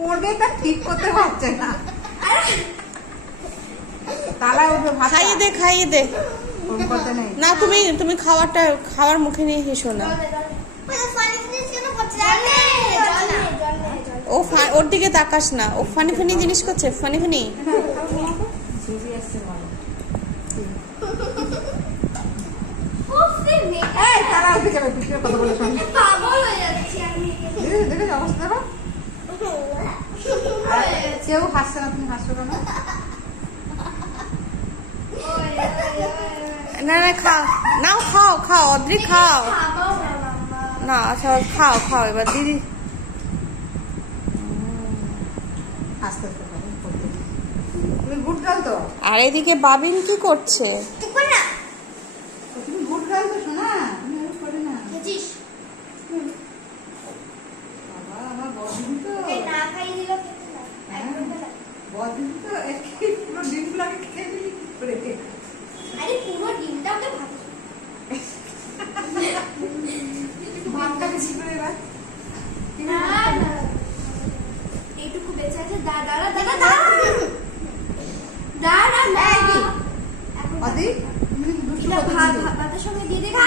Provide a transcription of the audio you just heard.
পড়বেটা ঠিক করতে পারছে না। তালা উঠবে, ভাত খাইয়ে দে না। তুমি খাওয়ার মুখে নিয়ে হেসো না। ও ওর দিকে তাকাস না, ও ফানি ফানি জিনিস করছে। ফানি ফানি কেউ হাসছে না, তুমি হাসছো কেন? না না খাও, নাও খাও খাও অদ্রি খাও না। আচ্ছা খাও এবার দিদি। আর এদিকে বাবিন কি করছে? এইটুকু বেঁচে আছে। দাদা ভাতের সঙ্গে দিয়ে দেবে।